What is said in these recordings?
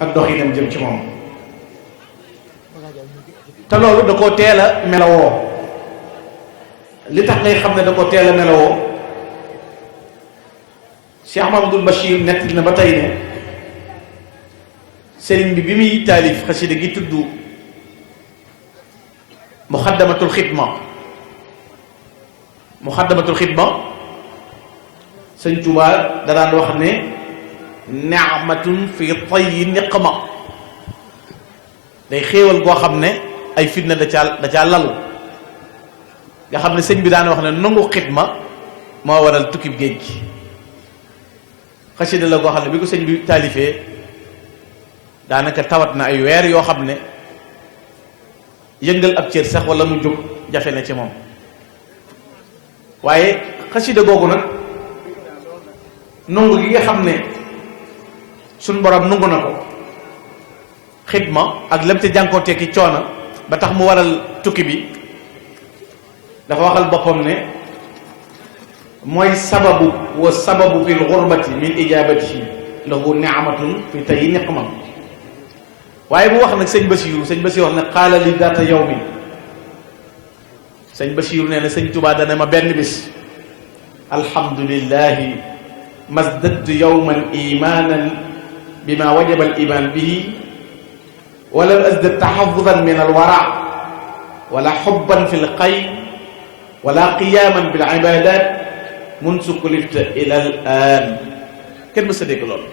ak doxinam jëm ci moom te loolu da koo teel a melawoo. li tax ngay xam ne da koo teel a melawoo Cheikh Mahamadul Bachir nett na ba tey ne sëriñ bi muy taalif xasida gi tudd muxaddamatul xidma sëñ Tuubaa da daan wax ne ni'matun fi tayyi niqma day xéewal goo xam ne ay fitna da caa lalu nga xam ne sëñ bi daan wax ne nangu xidma moo waral tukkib géej gi. xasida la goo xam ne bi ko sëñ bi taalifee daanaka tawat na ay weer yoo xam ne yëngal ab cër sax wala mu jóg jafe na ci moom waaye xasida googu nag nungu gi nga xam ne suñ borom nungu na ko xidma ak lam te jànkoonte ki coono ba tax mu waral tukki bi dafa waxal boppam ne mooy sababu wa sababu fil xurbati min ijabatihi lahu ni'matun fi tey niqmam waaye bu wax nag sëñ Basiiru wax ne qaala li daata yawmi sëñ Basiiru nee na sëñ Tuubaa dana ma benn bis alhamdulillahi masdadtu yawman imanan bima wajaba al iman bihi walam azdad taxafudan min alwara wala xubban fi lqay wala qiyaman bil ibadat munsu kulifta ila al an kenn mës a dégg loolu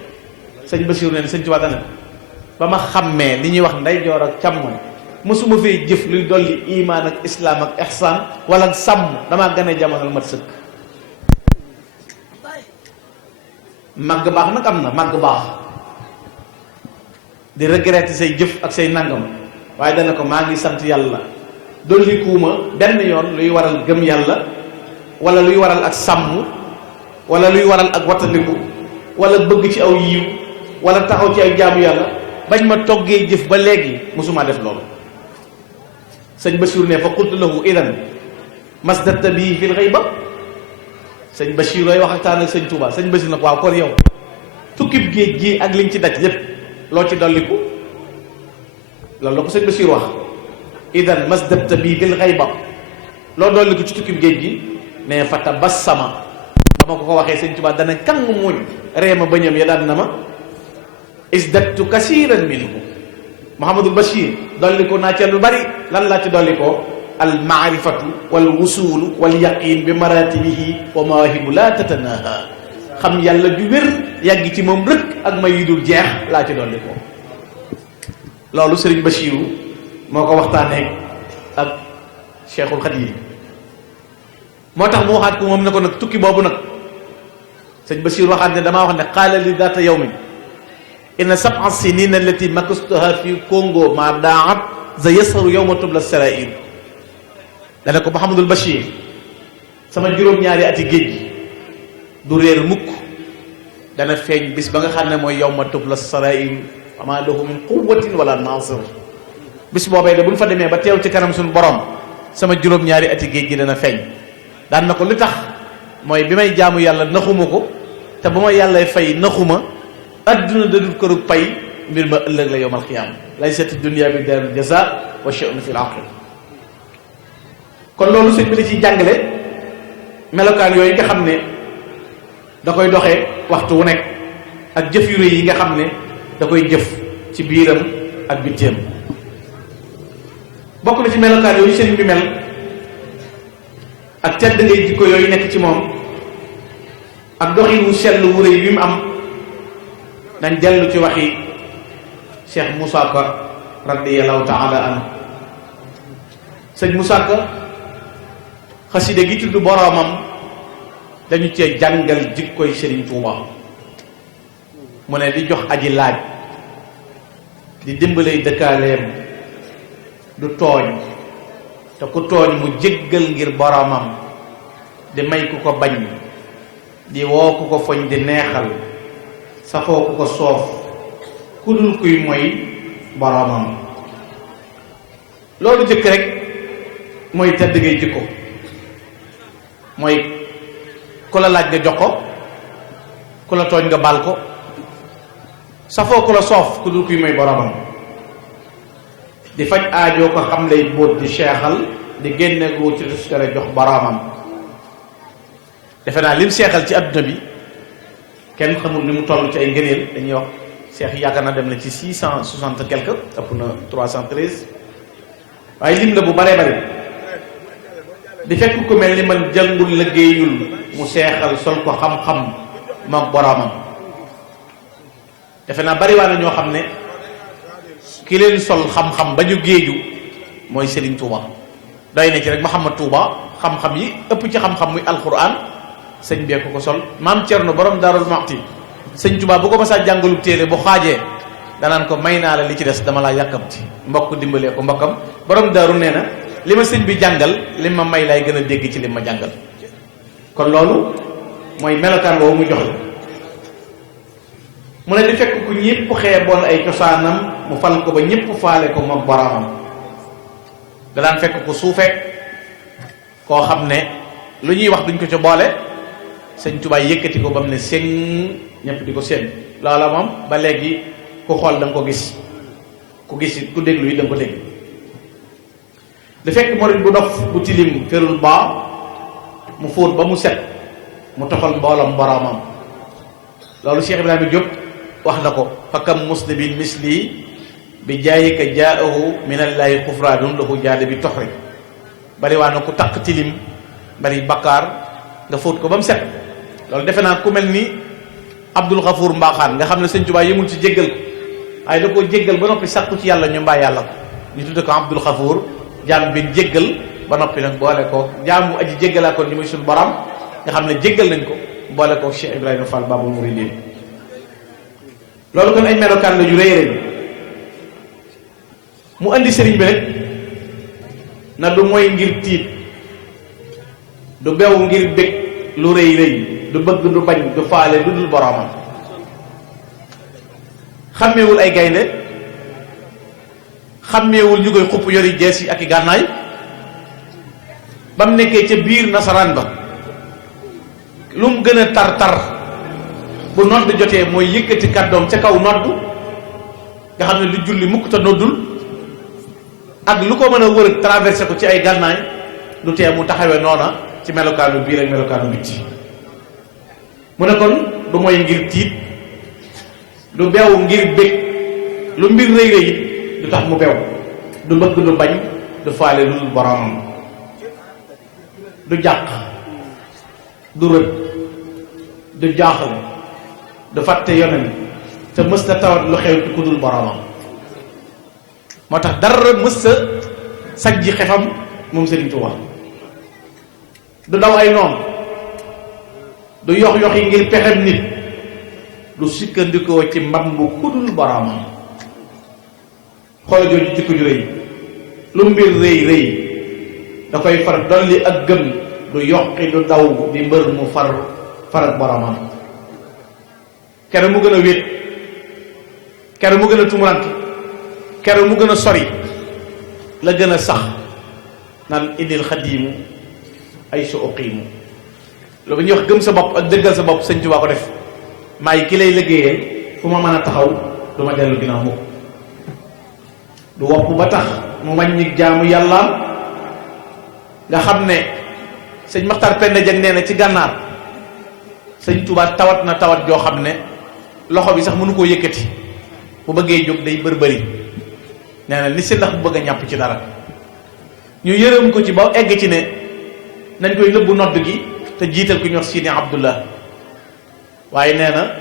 sëñ Basiiru nee na sëñ Tuubaa dana ba ma xàmmee li ñuy wax ndeyjoor ak càmmoñ mësuma fee jëf luy dolli imaan ak islaam ak ihsaan wala sàmm damaa gën a jamono mat sëkk. màgg baax nag am na màgg baax di regretter say jëf ak say nangam waaye dana ko maa ngi sant yàlla dolli kuuma benn yoon luy waral gëm yàlla wala luy waral ak sàmm wala luy waral ak wattandiku wala bëgg ci aw yiw wala taxaw ci ay jaamu yàlla bañ ma toggee jëf ba léegi mosuma def loolu. sëñ Bachir ne fa qultu lahu idan masdatta bii fil ghayba sëñ Bachir looy waxtaan ak sëñ Touba sëñ Bachir nag waaw kon yow tukkib géej gi ak liñ ci daj lépp loo ci dolliku loolu la ko sëñ Bachir wax idan masdatta bii fil ghayba loo dolliku ci tukkib géej gi ne fa tabassama ba ma ko waxee sëñ Touba dana kan mu muñ reema bañam ya daan na ma isdattu kasiran minhu Mouhamadul Bachir dolli ko naa ca lu bari lan laa ci dolli ko al maarifatu wal wusulu wal yaqin bi maratibihi wa mawaahibu la tatanaha xam yàlla ju wér yàgg ci moom rëkk ak may yu dul jeex laa ci dolli ko loolu Serigne Bachiru moo ko waxtaanee ak Cheikhul Khadim moo tax mu waxaat ko moom ne ko nag tukki boobu nag sëñ Bachir waxaat ne damaa wax ne qaala li daata yawmin inna sab'a sinina allati makastuha fi Congo ma daat za yasaru yawma tubla sarair dana ko Mouhamadul Bachir sama juróom-ñaari ati géej gi du réer mukk dana feeñ bis ba nga xam ne mooy yawma tubla sarair wa ma lahu min quwwatin wala nasir bis boobee de bu ñu fa demee ba teew ci kanam suñu borom sama juróom-ñaari ati géej gi dana feeñ daan na ko li tax mooy bi may jaamu yàlla naxuma ko te bu ma yàllay fay naxuma adduna dadul kërug pay mbir ma ëllëg la yowmal qiyaama laysati dunya bi daarul jaza wa sha'nu fil aaxira kon loolu sëñ bi la ciy jàngale melokaan yooyu nga xam ne da koy doxee waxtu wu nekk ak jëf yu rëy yi nga xam ne da koy jëf ci biiram ak bitteem bokk na ci melokaan yooyu sëñ bi mel ak tedd ngay jikko yooyu nekk ci moom ak doxin wu sell wu rëy bi mu am dañ dellu ci waxi Cheikh Moussa Ka radiyallahu taala anhu sëñ Moussa Ka xaside gi tudd boroomam dañu cee jàngal jikkoy Serigne Touba mu ne di jox aji laaj di dimbalay dëkkaaleem du tooñ te ku tooñ mu jéggal ngir boroomam di may ku ko bañ di woo ku ko foñ di neexal safoo ku ko soof ku dul kuy mooy boroomam loolu jëkk rek mooy tedd ngay jikko mooy ku la laaj nga jox ko ku la tooñ nga baal ko safoo ku la soof ku dul kuy may boromam di faj aajoo ko xam lay bóot di seexal di génne gu ci tuskare jox boromam. defe naa lim seexal ci adduna bi kenn xamul ni mu toll ci ay ngëneel. dañuy wax seex yaakaar na dem na ci 660 quelque ëpp na 313 waaye lim la bu baree bari. di fekk ku mel ni man jàngul liggéeyul mu seexal sol ko xam-xam mook boromam. defe naa bari waa na ñoo xam ne ki leen sol xam-xam ba ñu géeju mooy Serigne Touba. doy na ci rek Mouhamad Touba xam-xam yi ëpp ci xam-xam muy alquran sëñ bee ko sol. maam Thierno borom Darou Mouhty sëñ Touba bu ko masaa jàngalub téere bu xaajee danaan ko may naa la li ci des dama laa yàkkamti mbokk dimbalee ko mbokkam. borom Darou nee na li ma sëñ bi jàngal li ma may lay gën a dégg ci li ma jàngal. kon loolu mooy melokaan woowu mu jox la. mu ne di fekk ku ñëpp xeeboon ay cosaanam mu fal ko ba ñëpp faale ko moom boromam. da daan fekk ku suufe koo xam ne lu ñuy wax duñ ko ca boole sëñ Tuubaa yëkkati ko ba mu ne seng ñëpp di ko seen. loola moom ba léegi ku xool da nga ko gis ku gis ku déglu yi da nga ko dégg. di fekk morit bu dof bu tilim ferul baa mu fóot ba mu set mu toxal mboolam boromam. loolu Cheikh Ibrahima Diop wax na ko fakam muslimin misli bi jaayika jaahu minallahi xufraanun lahu jaade bi toxri. bari waa na ku takk tilim bari bakkaar nga fóot ko ba mu set. loolu defe naa ku mel ni Abdul Xafuur Mbaaxaan nga xam ne sëñ Tuubaa yëmul ci jéggal ko waaye da koo jéggal ba noppi sàkku ci yàlla ñu mbaa yàlla ko ñu tudde ko Abdul Xafuur jaam bi jéggal ba noppi nag boole ko jaamu aji jéggalaa kon ni muy suñu borom nga xam ne jéggal nañ ko boole ko Cheikh Ibrahima Fall Babul Mouridine. loolu kon ay melokaan la yu rëy rëy mu andi sëriñ bi rek na du mooy ngir tiit du bew ngir bég lu rëy rëy du bëgg du bañ du faale du dul boromam. xàmmeewul ay gaynde xàmmeewul ñu koy xupp yori jees yi ak i gànnaay. ba mu nekkee ca biir nasaraan ba lu mu gën a tar-tar bu nodd jotee mooy yëkkati kàddoom ca kaw nodd nga xam ne lu julli mukk te noddul ak lu ko mën a wër traversé ko ci ay gànnaay du tee mu taxawee noona ci melokaanu biir ak melokaanu bitti. mu ne kon du mooy ngir tiit du beew ngir bég lu mbir rëy rëy du tax mu beew du bëgg du bañ du faale lu dul boromam. du jàq du rët du jaaxle du fàtte yonen te mës na tawat lu xew ci ku dul boromam. moo tax dara mës sa sajji xefam moom Serigne Touba. du daw ay noon du yox yox yi ngir pexem nit du sikkandikoo ci mbambu ku dul boromam. xoola jooju jikko ju rëy lu mbir rëy rëy da koy far dolli ak gëm du yokki du daw di mbër mu far ak boromam. kere mu gën a wéet kere mu gën a tumuranke kere mu gën a sori la gën a sax naan indil xadiimu ay su uqiimu. lu ba ñuy wax gëm sa bopp ak dëggal sa bopp sëñ Tuubaa ko def. maay ki lay liggéeyee fu ma mën a taxaw du ma dellu ginnaaw mukk. du wopp ba tax mu wàññi jaamu yàllaam nga xam ne sëñ Maxtar Penda Jeng nee na ci gànnaar sëñ Tuubaa tawat na tawat joo xam ne loxo bi sax mënu koo yëkkati bu bëggee jóg day bërbëri. nee na li si ndax bu bëgg a ñàpp ci dara ñu yërëm ko ci ba egg ci ne nañ koy nëbbu nodd gi te jiital ku ñu wax Sidi Abdullah. waaye nee na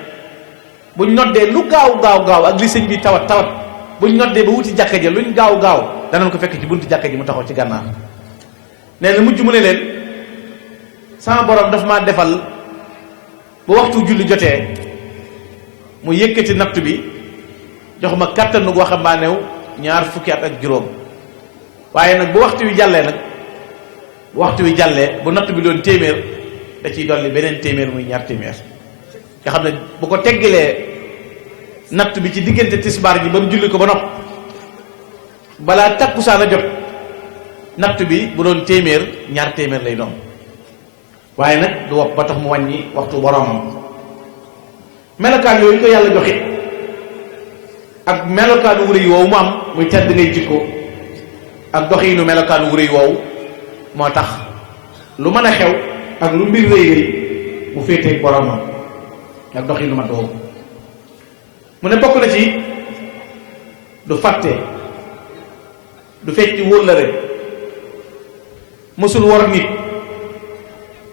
buñ noddee lu gaaw gaaw gaaw ak li sëñ bi tawat tawat buñ noddee ba wuti jàkka ja luñ gaaw gaaw danañ ko fekk ci buntu jàkka ji mu taxaw ci gànnaar. nee na mujj mu ne leen sama borom daf maa defal bu waxtu julli jotee mu yëkkati natt bi jox ma kàttanu waxambaanew 20 fukki at ak juróom. waaye nag bu waxtu wi jàllee nag bu waxtu wi jàllee bu natt bi doon téeméer da ciy dolli beneen téeméer muy 2 téeméer. nga xam ne bu ko teggilee natt bi ci diggante tisbaar ji ba mu julli ko ba nopp balaa takkusaan a jot natt bi bu doon téeméer 2 téeméer lay doon. waaye nag du wopp ba tax mu wàññi waxtu boromam. melokaan yooyu ko yàlla joxe ak melokaanu wurëy woowu mu am muy tedd ngay jikko ak doxiinu melokaanu wurëy woowu moo tax lu mën a xew ak lu mbir rëy rëy mu féetee boromam ak doxiinu mat woowu mu ne bokk na ci du fàtte du fecc wóllëre mësul wor nit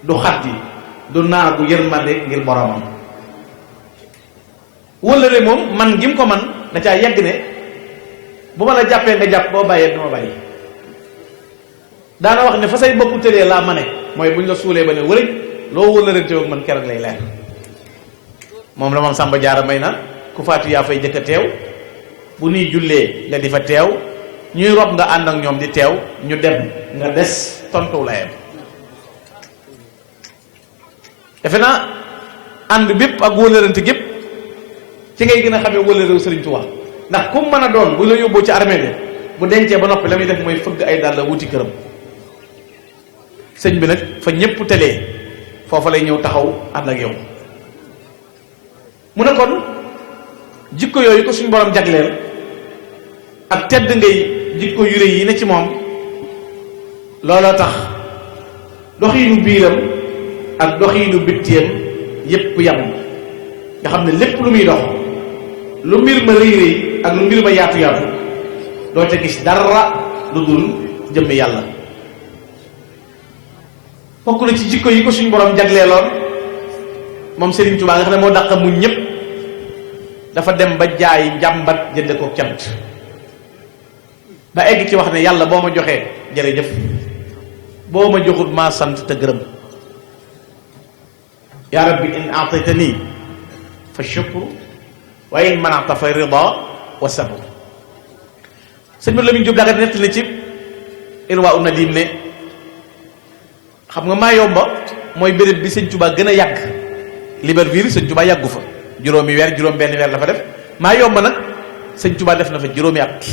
du xaddi du naagu yërmande ngir boromam wóllëre moom man gi mu ko man da caa yegg ne bu ma la jàppee nga jàpp boo bàyyee duma bàyyi daana wax ne fa say bokku tëlee laa ma ne mooy buñ la suulee ba ne wërëj loo wóllërante ak man keroog lay leer moom la moom Samba Jaara may na ku faatu yaa fay jëkk a teew bu nuy jullee nga di fa teew ñuy rob nga ànd ak ñoom di teew ñu dem nga des tontu layam defe naa ànd bépp ak wóllërante gépp ci ngay gën a xamee wóllëreew Sëriñ Tuubaa ndax ku mën a doon bu la yóbboo ci armée bi bu dencee ba noppi la muy def mooy fëgg ay dàll la wuti këram sëñ bi nag fa ñépp telee foofa lay ñëw taxaw ànd ak yow mu ne kon jikko yooyu ko suñu borom jagleel ak tedd ngay jikko yu rëy yi ne ci moom looloo tax doxiinu biiram ak doxiinu bittiyam yépp yam nga xam ne lépp lu muy dox lu mbir ma rëy rëy ak lu mbir ma yaatu yaatu doo ca gis dara lu dul jëmmi yàlla bokk na ci jikko yi ko suñu borom jagleeloon moom Serigne Touba nga xam ne moo dàq muñ ñépp dafa dem ba jaay njàmbat jënde ko cant ba egg ci wax ne yàlla boo ma joxee jërëjëf boo ma joxut maa sant te gërëm yaa rabbi in aataytani fa shukru wa in manata fa rida wa sabr sëñ bi Lamin Jóob daga nett na ci Irwa un Nadim ne xam nga maa yomba mooy béréb bi sëñ Tuubaa gën a yàgg Libreville sëñ Tuubaa yàggu fa juróomi weer juróom benn weer la fa def maa yomba nag sëñ Tuubaa def na fa juróomi at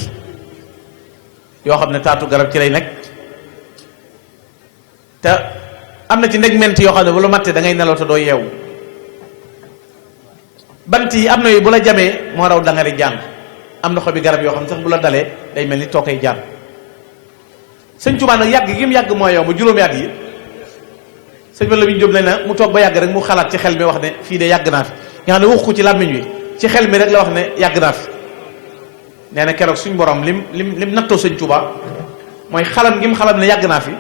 yoo xam ne taatu garab ci lay nekk te am na ci ndegment yoo xam ne bu la mattee da ngay nelaw te doo yeewu bant yi am na yu bu la jamee moo raw dangari jaan am na xobi garab yoo xam ne sax bu la dalee day mel ni tookay jaan sëñ Tuubaa nag yàgg gi mu yàgg moo yow mu juróomi at yi sëñ ba la ñu jóg ne na mu toog ba yàgg rek mu xalaat ci xel mi wax ne fii de yàgg naa fi nga xam ne wax ko ci làmmiñ wi ci xel mi rek la wax ne yàgg naa fi nee na keroog suñ borom lim nattoo sëñ Tuubaa mooy xalam gi mu xalam ne yàgg naa fi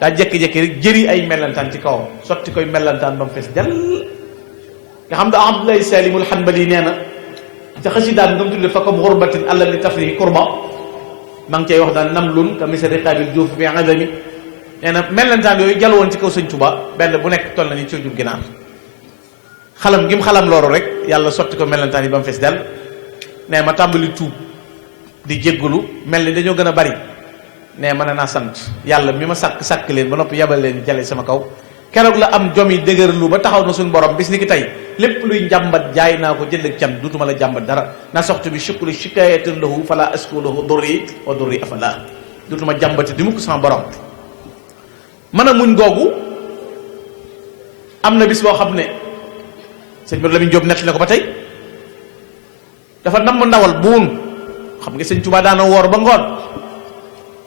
daa jékki-jékki rek jëri ay mellantaan ci kawam sotti koy mellantaan ba mu fees dell nga xam ne Abdoulaye Salimul Hanbali nee na ca xasidaam nga mu tudde fa comme xurbatin àlla li tafrihi kurba maa ngi cay wax daan namlun ka misri qaabil juuf bi azami nee na mellantaan yooyu jàll woon ci kaw sëñ Tuubaa benn bu nekk toll na ni ci jub ginaar xalam gi mu xalam loolu rek yàlla sotti ko mellantaan yi ba mu fees dell nee ma tàmbali tuub di jéggalu mel ni dañoo gën a bari nee mën naa sant yàlla mi ma sàkk leen ba noppi yabal leen jale sama kaw keroog la am jom yi dëgërlu ba taxaw na suñu borom bis ni ki tey lépp luy njàmbat jaay naa ko jënd ak can dutuma la jàmbat dara na soxtu bi shukri shikayatin lahu fala asku lahu durri wa durri afala dutuma jàmbati di mukk sama borom mën a muñ googu am na bis boo xam ne sëñ bi Lamin Jóob nett na ko ba tey dafa namm ndawal buun xam nga sëñ Tuubaa daana woor ba ngoon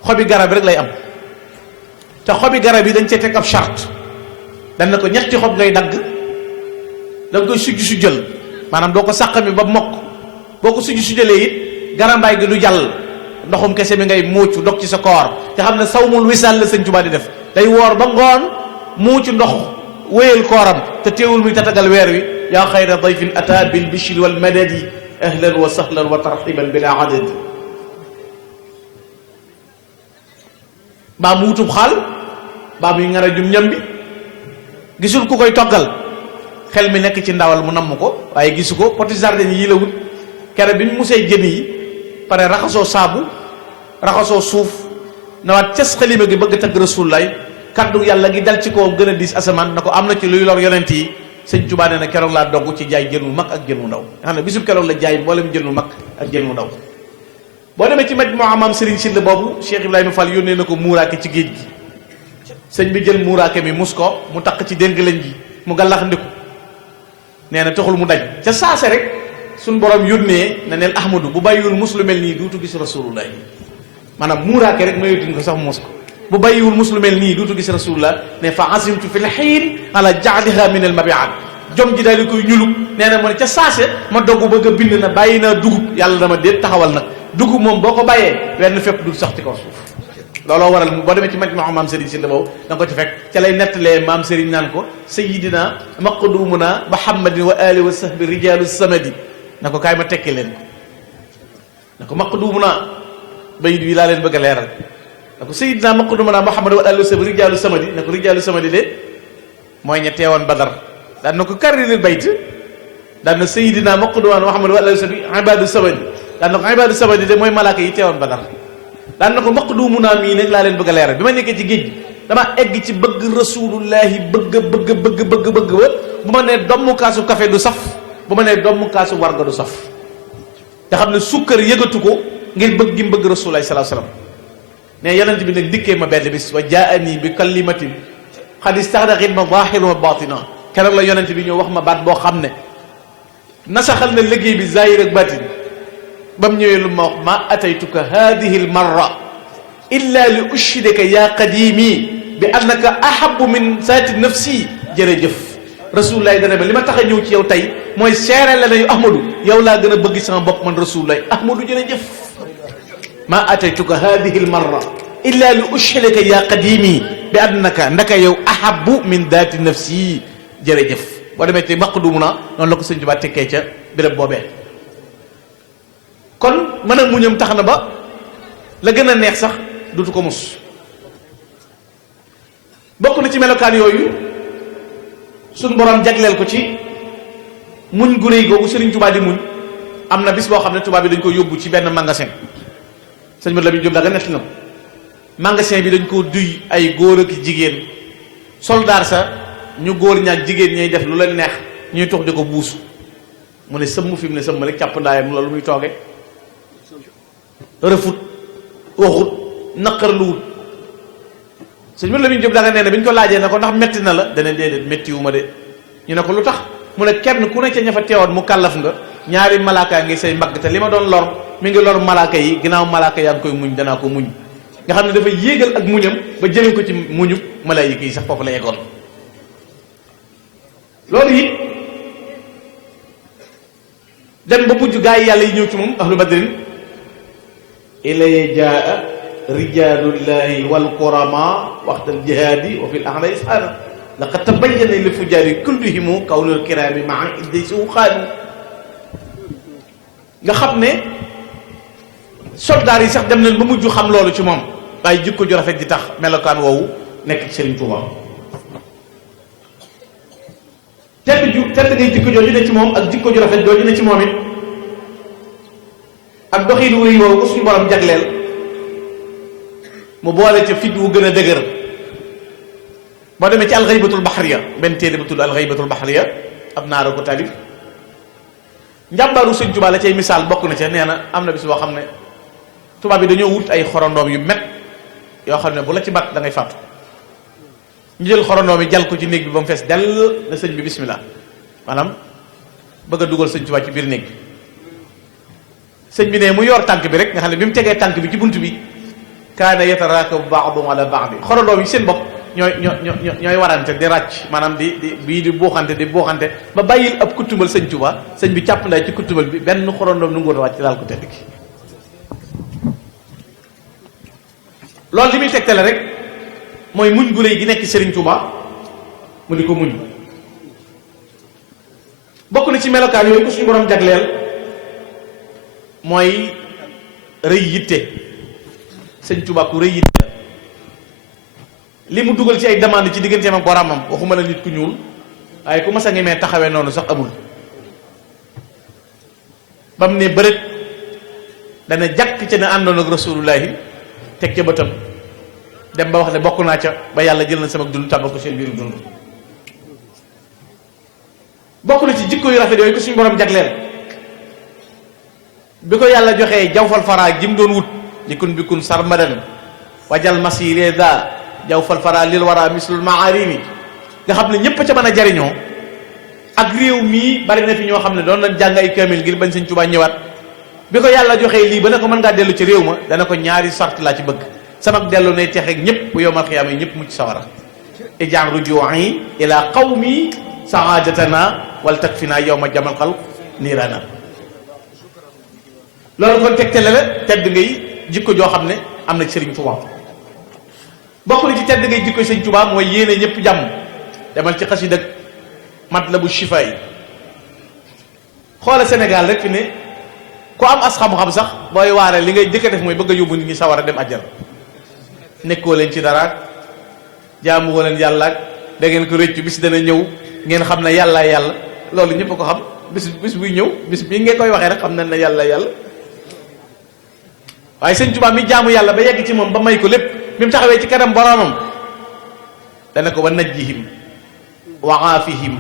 xobi garab rek lay am te xobi garab yi dañ cee teg ab charte dañ na ko ñetti xob ngay dagg da nga koy sujjal maanaam doo ko sàqami ba mokk boo ko sujjalee it garambaay gi du jàll ndoxum kese mi ngay muucu dog ci sa koor te xam ne sawmul wisaal la sëñ Tuubaa di def day woor ba ngoon muucu ndox wéyal kooram te teewul muy tatagal weer wi yaa xayra dayfin ata bil bishri wal madadi ahlan wa sahlan wa tarxiban bila adad baa mu wutub xaal baa muy ngar a jum ñam bi gisul ku koy toggal xel mi nekk ci ndawal mu namm ko waaye gisu ko poti jardin yi la wut kere bi mu musee jën yi pare raxasoo saabu raxasoo suuf nawaat cas xalima gi bëgg tagg rasulullaay kaddu yàlla gi dal ci kawam gën a diis asamaan na ko am na ci luy lor yonent yi sëñ Tuubaa nee na keroog laa dogg ci jaay jën wu mag ak jën wu ndaw nga xam ne bisub keroog la jaay mboolem jën wu mag ak jën wu ndaw boo demee ci maj moo amam Serigne Sylla boobu Cheikh Ibrahima Fall yónnee na ko muuraake ci géej gi sëñ bi jël muuraake mi mus ko mu takk ci déng lañ ji mu gàllax ndiku nee na taxul mu daj ca saase rek suñ borom yónnee na neel ahmadu bu bàyyiwul mus lu mel nii duutu gis rasulullah maanaam muuraake rek mayutuñ ko sax mos ko bu bàyyiwul mus lu mel nii duutu gis rasulullah ne fa asimtu fi l xiin ala jaaliha min al mabiat jom ji daal di koy ñulub nee na mu ne ca saase ma dogg bëgg a bind na bàyyi naa dugub yàlla dama déet taxawal nag dugub moom boo ko bàyyee wenn fépp du sax ci kaw suuf looloo waral boo demee ci maj ma maam Serigne Sylla boobu da nga ko ci fekk ca lay nettalee maam Serigne naan ko sayidina maqdumuna muhammadin wa ali wa sahbi rijalu samadi na ko kaay ma tekki leen ko na ko maqdumuna bayit wi laa leen bëgg a leeral na ko sayidina maqdumuna muhammadin wa ali wa sahbi rijalu samadi na ko rijalu samadi de mooy ña teewoon Badar daan na ko karriril bayt daan na sayidina maqdumuna muhammadin wa ali wa sahbi ibadu samadi daan na ko ibadu samadi de mooy malaaka yi teewoon Badar daan na ko maqdumu naa mii nag laa leen bëgg a leeral bi ma nekkee ci géej gi dama egg ci bëgg rasulullahi bëgg ba bu ma nee domm kaasu café du saf bu ma nee domm kaasu warga du saf te xam ne sukkar yëgatu ko ngir bëgg gi bëgg rasulullahi sallallahu alayhi wasallam ne yonent bi nag dikkee ma benn bis wa jaani bi kalimatin xad istaxraqit ma zahiru wa batina keroog la yonent bi ñëw wax ma baat boo xam ne nasaxal na liggéey bi zahir ak batin ba mu ñëwee lu ma wax ma ataytuka hadihi l marra illa li ushidaka ya qadimi bi annaka ahabu min saati nafsi jërëjëf rasulullah dana ba li ma tax a ñëw ci yow tey mooy seere la ne yu ahmadu yow laa gën a bëgg sama bopp man rasulullah ahmadu jërëjëf ma ataytuka hadihi l marra illa li ushidaka ya qadimi bi annaka ndaka yow ahabu min daati nafsi jërëjëf boo demee ci maqdumu na noonu la ko sëñ Tuubaa tekkee ca béréb boobee kon mën a muñam tax na ba la gën a neex sax dutu ko mus bokk na ci melokaan yooyu suñ borom jagleel ko ci muñ gu réy googu Sëriñ Tuubaa di muñ am na bis boo xam ne tubaab bi dañ ko yóbbu ci benn magasin sëñ Mat Lamin Jóob da nga netti na ko magasin bi dañ ko duy ay góor ak jigéen soldaar sa ñu góor ñaak jigéen ñay def lu leen neex ñuy tox di ko buusu mu ne sëmm fi mu ne sëmm rek càpp ndaayam loolu muy tooge rëfut waxut naqarluwut sëñ Mat Lamin Jóob da nga nee na bi ñu ko laajee ne ko ndax metti na la dana déedéet métti wu ma de ñu ne ko lu tax mu ne kenn ku ne ca ña fa teewoon mu kàllaf nga ñaari malaaka ngi say mbagg te li ma doon lor mi ngi lor malaaka yi ginnaaw malaaka yaa ngi koy muñ danaa ko muñ nga xam ne dafa yéegal ak muñam ba jëlee ko ci muñu malaayika yi sax foofu la yeggoon loolu it dem ba mujj gaa yi yàlla yi ñëw ci moom ahlu badrin ilay jaa rijalullahi wal kurama waxtal jihaadi wa fil ahla ishaana laqad tabayyana li fujaari kullihimu kawnul kiraami maa idday si xaanu nga xam ne soldaar yi sax dem nañ ba mujj xam loolu ci moom waaye jikko ju rafet di tax melokaan woowu nekk ci Serigne Touba tedd ngay jikko jooju ne ci moom ak jikko ju rafet jooju ne ci moom it ak doxiin wu rëy woowu ko suñu borom jagleel mu boole ca fit wu gën a dëgër boo demee ci alxaybatul baxriya benn téere bu tudd alxaybatul baxriya ab naara ko taalif njàmbaaru sëñ Tuubaa la cay misaal bokk na ca nee na am na bis boo xam ne tubaab bi dañoo wut ay xorondoom yu met yoo xam ne bu la ci bat da ngay fàttu ñu jël xorondoom yi jal ko ci néeg bi ba mu fees dell na sëñ bi bismillah maanaam bëgg a dugal sëñ Tuubaa ci biir néeg bi sëñ bi ne mu yor tànk bi rek nga xam ne bi mu tegee tànk bi ci bunt bi kaana yatarakabu ba'dhum ala ba'd xorondoom yi seen bopp ñooy warante di ràcc maanaam di bii di buuxante ba bàyyil ab kuttumbal sëñ Tuubaa sëñ bi càpp ndaay ci kuttumbal bi benn xorondoom nu nguur a wàcc daal ko tedd ki loolu li muy tegtale rek mooy muñ gu réy gi nekk Sëriñ Tuubaa mu di ko muñ bokk na ci melokaan yooyu ko suñu borom jagleel mooy rëy yitte sëñ Tuubaa ku rëy yitte li mu dugal ci ay demande ci digganteem ak boromam waxuma la nit ku ñuul waaye ku mas a ngemee taxawee noonu sax amul ba mu ne bërët dana jàkk ca ne àndoon ak rasulullahi teg ca bëtam dem ba wax ne bokk naa ca ba yàlla jël na sama dund tàmbal ko seen biiru dund bokk na ci jikko yu rafet yooyu ko suñu borom jagleel bi ko yàlla joxee jawfal faraa ji mu doon wut likun bikun sarmadan wajal masiré da jawfal faraa lil wara mislul maarimi nga xam ne ñépp ca mën a jariñoo ak réew mii bari na fi ñoo xam ne doon nañ jàng ay kaamil ngir bañ sëñ Tuubaa ñëwaat bi ko yàlla joxee lii ba ne ko mën ngaa dellu ci réew ma dana ko ñaari sart laa ci bëgg sama dellu nay texeeg ñëpp bu yowmal xiyaama yi ñëpp mucc sawara ijaan ruju'i ila qawmi saadatana wal takfina yawma jamal xalq niirana loolu kon tegtale la tedd ngay jikko joo xam ne am na ci Sëriñ Tuubaa bokk na ci tedd ngay jikko Sëriñ Tuubaa mooy yéene ñëpp jàmm demal ci xasida Matlabu Chifa yi xoola Sénégal rek fi ne ku am as xam-xam sax booy waaree li ngay jëkk a def mooy bëgg a yóbbu nit ñi sawara dem àjjana nekkoo leen ci dara jaamu woo leen yàlla ak da ngeen ko rëccu bis dana ñëw ngeen xam ne yàlla yàlla loolu ñëpp ko xam bis buy ñëw bis bii ngeen koy waxee rek xam nañ ne yàlla yàlla waaye Sëñ Tuubaa mi jaamu yàlla ba yegg ci moom ba may ko lépp bi mu taxawee ci kanam boroomam dana ko wa najjihim wa aafihim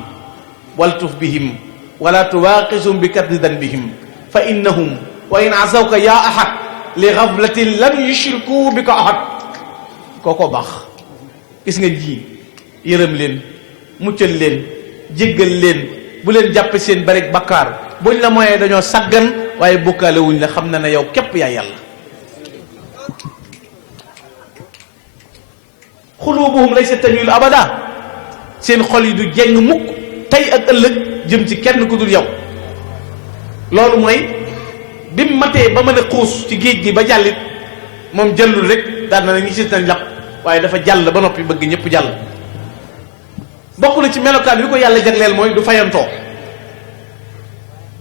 waltuf bihim wala tuwaaqisum bi kadri danbihim fa innahum wa in asawka yaa ahad li gaflatin lam yushriku bi ko ahad kooko baax gis nga ji yërëm leen muccal leen jéggal leen bu leen jàppe seen bari bakkaar buñ la mooyee dañoo saggan waaye bokkaale wuñ la xam na ne yow képp yaa yàlla xulubuhum laysa tamilu abada seen xol yi du jeng mukk tey ak ëllëg jëm ci kenn ku dul yow loolu mooy bi mu matee ba mën a xuus ci géej gi ba jàllit moom jëllul rek daan na ñi si nañ lap waaye dafa jàll ba noppi bëgg ñëpp jàll bokk na ci melokaan yu ko yàlla jagleel mooy du fayantoo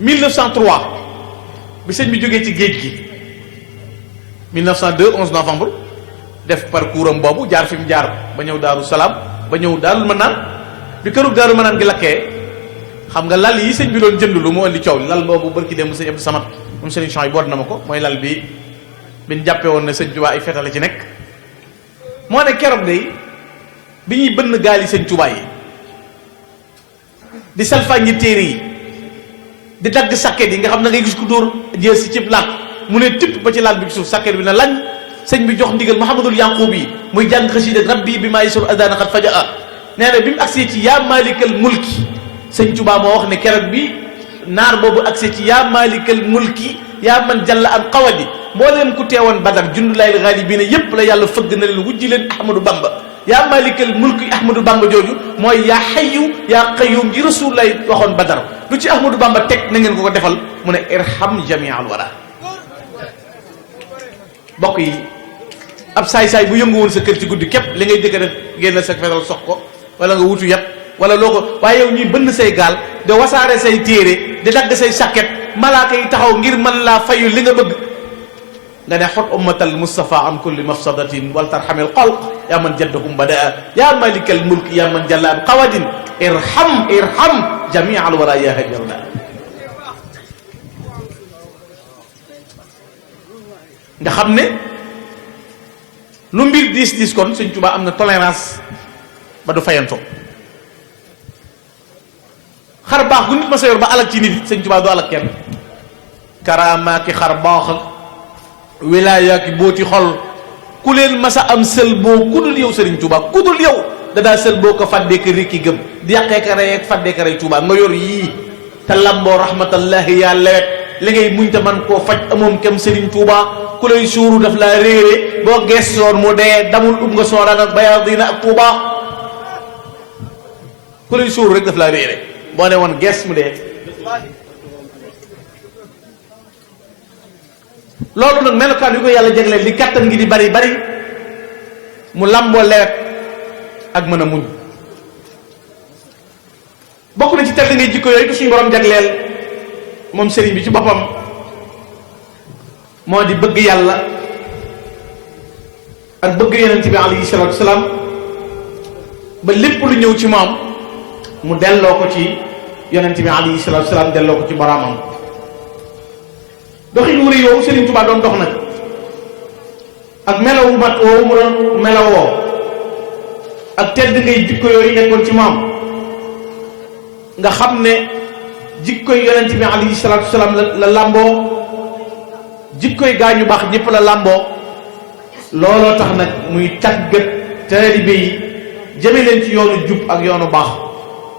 1903 bi sëñ bi jógee ci géej gi 1902 11 novembre def parcours am boobu jaar fi mu jaar ba ñëw Daaru Salaam ba ñëw Daarul Manaan bi kërug Daarul Manaan gi lakkee xam nga lal yi sëñ bi doon jënd lu mu indi coow lal boobu barki dem sëñ Abdou Samad moom sëriñ Champs yi boot na ma ko mooy lal bi biñ jàppee woon ne sëñ Tuubaa ay fetale ci nekk moo ne keroog day bi ñuy bënn gaal yi sëñ Tuubaa yi di salfaañi téere yi di dagg sakket yi nga xam na ngay gis ku dóor jël si cib laal mu ne tipp ba ci laal bi ci suuf sakket bi na lañ sëñ bi jox ndigal Muhammadul Yanquub yi muy jàng xasida rabbi bi maa yasur adana xat fajaa nee na bi mu agsee ci yaa malikal mulki sëñ Tuubaa moo wax ne keroog bi naar boobu agsee ci yaa malikal mulki yaa man jalla an qawadi mbooleem ku teewoon Badar jundulaayil gaalibiina yépp la yàlla fëgg na leen wujji leen Ahmadou Bamba yaa malikal mulki Ahmadou Bamba jooju mooy yaa xayu yaa qayyum ji Rasulullaay waxoon Badar lu ci Ahmadou Bamba teg na ngeen ko ko defal mu ne irham jamial wara bokk yi ab saay-saay bu yëngu woon sa kër ci guddi képp li ngay jëkk a def génn sa fetal sox ko wala nga wutu yat wala loo ko waaye yow ñuy bënn say gaal de wasaare say téere di dagg say sàkket malaaka yi taxaw ngir mën laa fayu li nga bëgg nga ne xot ummatal Mustafa an kulli mafsadatin wal tarhamil xalq yaa man jaddahum badaa yaa malikal mulk yaa man jalla an qawadin irham jamia al wara ya hajarna nga xam ne lu mbir diis kon Sëñ Tuubaa am na tolérance ba du fayantoo xar baax gu nit ma sa yor ba alak ci nit Sëñ Tuubaa du alak kenn karama ki xar baax ak wilaaya ki booti xol ku leen masa am sël boo ku dul yow Sëriñ Tuubaa ku dul yow dadaa sël boo ko fàddee ka rikki gëm di yàqee ka rey ak fàddee ka rey Tuubaa nga yor yii te lamboo rahmatallahi yaa lewet li ngay muñ te man koo faj amoom kem Sëriñ Tuubaa ku lay suuru daf laa réere boo geesoon mu dee damul nga sooraan ak bayaadina ak Tuubaa ku lay suuru rek daf laa réere boo ne woon gees mu dee loolu nag melokaan yu ko yàlla jagleel li kàttan ngi di bari mu lamboo lewet ak mën a muñ bokk na ci tedd ngay jikko yooyu ko suñu borom jagleel moom sëriñ bi ci boppam moo di bëgg yàlla ak bëgg yonent bi alayhi salaatu wasalaam ba lépp lu ñëw ci moom mu delloo ko ci yonent bi alayhi salaatu wasalaam delloo ko ci boroomam doxin wuri yow Sëriñ Tuubaa doon dox nag ak melawu mat woowu mu doon melawoo ak tedd ngay jikko yooyu nekkoon ci moom nga xam ne jikkoy yonent bi alayhi salaatu wasalaam la làmboo jikkoy gaañu baax ñëpp la làmboo looloo tax nag muy tàggat taalibe yi jëme leen ci yoonu jub ak yoonu baax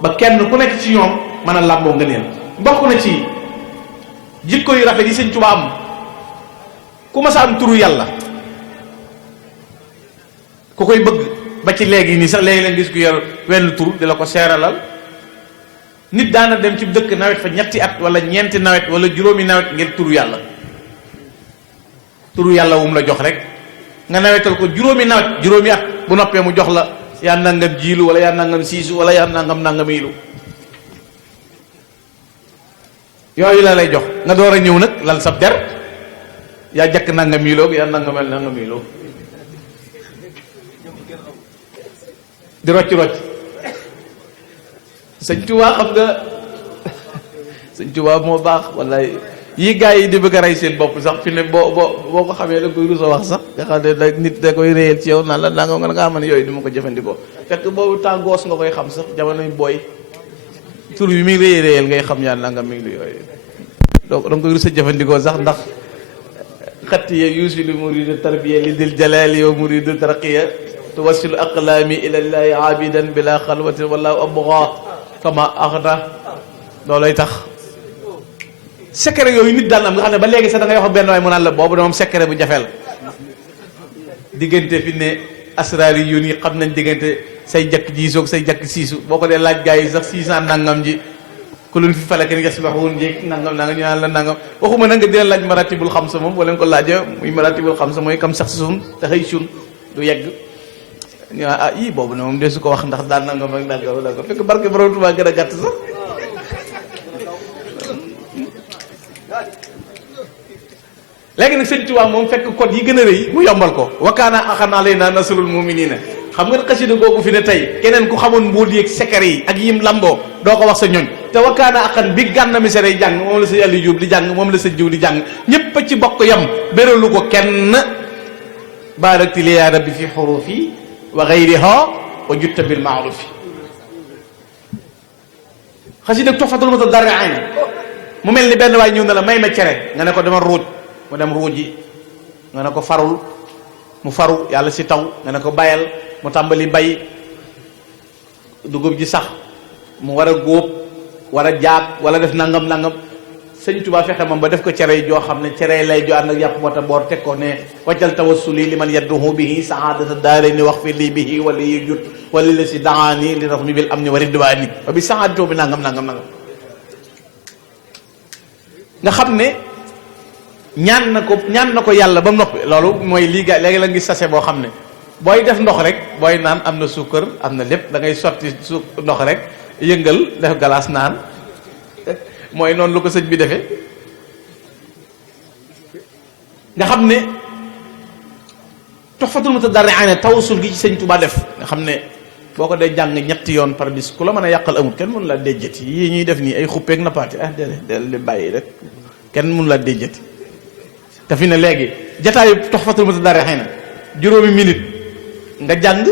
ba kenn ku nekk ci ñoom mën a làmboo ngëneel. bokk na ci jikko yu rafet yi sëñ Tuubaa am ku ma sa am turu yàlla ku koy bëgg ba ci léegi nii sax léegi la gis ku yor wenn tur di la ko seeralal. nit daana dem ci dëkk nawet fa ñetti at wala ñeenti nawet wala juróomi nawet ngir turu yàlla wum la jox rek nga nawetal ko juróomi nawet juróomi at bu noppee mu jox la yaa nangam jiilu wala yaa nangam siisu wala yaa nangam iilu yooyu la lay jox nga door a ñëw nag lal sab der yaa jakk nangam iiloog yaa nangam iiloog di rocc sëñ Tuubaa xam nga sëñ Tuubaa moo baax wallaay yi gars yi di bëgg a rey seen bopp sax fi ne boo ko xamee da koy rus a wax sax nga xam ne nit da koy réyal ci yow naan la nanga nga ngaa mën yooyu di ma ko jëfandikoo fekk boobu temps goos nga koy xam sax jamonoy booy tur bi muy réyal ngay xam yaa nanga mi ngi lu yooyu donc da nga koy rus a jëfandikoo sax ndax xatti ye yusilu muridu tarbiya li dil jalali wa muridu tarqiya tuwasilu aqlaami ilallahi abidan bila xalwatin wallahu abgha kama axna loolay tax secret yooyu nit daan am nga xam ne ba léegi sax da ngay wax benn waay mu naan la boobu de moom secret bu jafe la diggante fi ne asraar yi yoon yi xam nañ diggante say jakk jiisoog say jakk siisu boo ko dee laaj gars yi sax 600 nangam ji ku luñ fi fale kenn yasbahuun jéeg nangam ñu naan la nangam waxuma na nga dina laaj maratibul xamsa moom boo leen ko laajee muy maratibul xamsa mooy kam sax sun te xëy sun du yegg ñu naan yii boobu ne moom de su ko wax ndax daal nangam ak nangam fekk barke borom Tuubaa gën a gàtt sax léegi nag sëñ Tuubaa moom fekk code yi gën a rëy mu yombal ko wakaana axan alaynaa nasrul mu'miniina xam nga xasida googu fi ne tey keneen ku xamoon mbóot yeeg secret yi ak yim lamboo doo ko wax sa ñoñ te wakaana axan bi Gana Messere jàng moom la sëñ Aliou Diop di jàng moom la sëñ Jiw di jàng ñépp a ci bokk yam béralu ko kenn baarakti li yaa rabbi fi xurufi wa gayriha wa jutta bil maarufi xasida Tuhfatul Mutadarri'in mu mel ni benn waay ñëw na la may ma cere nga ne ko dama ruuj mu dem ruuji nga ne ko farul mu faru yàlla si taw nga ne ko bayal mu tàmbali bay dugub ji sax mu war a góob war a jaab wala def nangam sëñ Tuubaa fexe moom ba def ko cere joo xam ne cere lay jo ànd ak yàpp moo ta boor teg ko ne waccal tawassuli li man yadduhu bihi saadata daarayni wax fi lii bihi wala yi jut wala la si daani li rax mi bil am ni wa ridwaani wa bi saadatu bi nangam nga xam ne ñaan na ko yàlla ba mu noppi loolu mooy lii ga léegi la ngi sase boo xam ne booy def ndox rek booy naan am na suukar am na lépp da ngay sotti ndox rek yëngal def galaas naan mooy noonu lu ko sëñ bi defee nga xam ne Tuhfatul Mutadarri'in tawassul gi ci sëñ Tuubaa def nga xam ne boo ko dee jàng ñetti yoon par bis ku la mën a yàqal amul kenn mënu la déjjati yii ñuy def nii ay xuppeeg nappaati del bàyyi rek kenn mënu la déjjati te fi ne léegi jataayu Tuhfatul Mutadarri'in juróomi minute nga jàng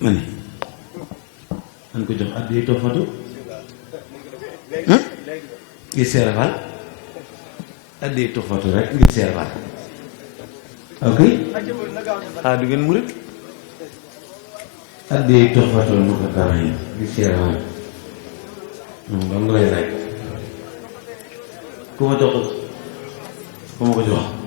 ma ne man ko jox addiya Tuhfatu ngir seerafal addiya Tuhfatu rek ngir seerafal ok du ngeen murit addiya Tuhfatul Mutadarri'in ngir seerafal moom nga lay laaj ku ma jox ko jox